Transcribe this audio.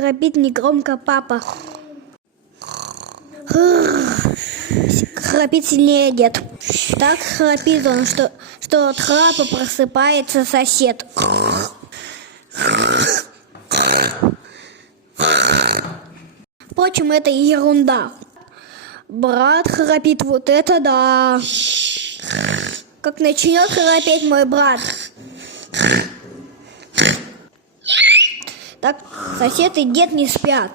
храпит негромко папа. Храпит сильнее дед. Так храпит он, что от храпа просыпается сосед. Впрочем, это ерунда. Брат храпит, вот это да. Как начнет храпеть мой брат, так сосед и дед не спят.